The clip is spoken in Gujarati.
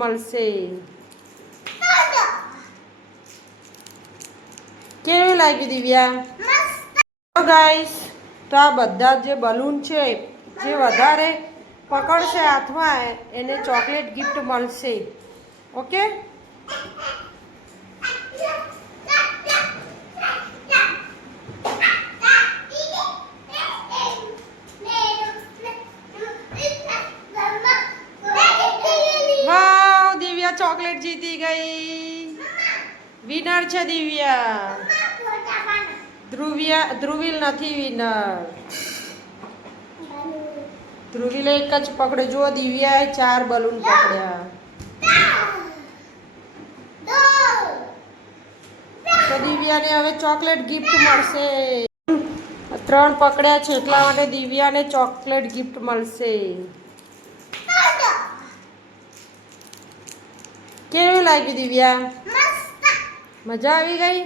મળશે. કેવી લાગી દિવ્યા? તો ગાઈસ, તો આ બધા જે બલૂન છે જે વધારે પકડશે હાથમાં એને ચોકલેટ ગિફ્ટ મળશે. ઓકે, વાવ, દિવ્યા ચોકલેટ જીતી ગઈ. વિનર છે દિવ્યા. ધ્રુવીલ નથી વિનર. ધ્રુવીલે એક જ પકડ્યો. જો દિવ્યાએ 4 બલૂન પકડ્યા. તો દિવ્યાને હવે ચોકલેટ ગિફ્ટ મળશે. 3 પકડ્યા છે એટલા માટે દિવ્યાને ચોકલેટ ગિફ્ટ મળશે. કેવી લાગી દિવ્યા? મજા આવી ગઈ?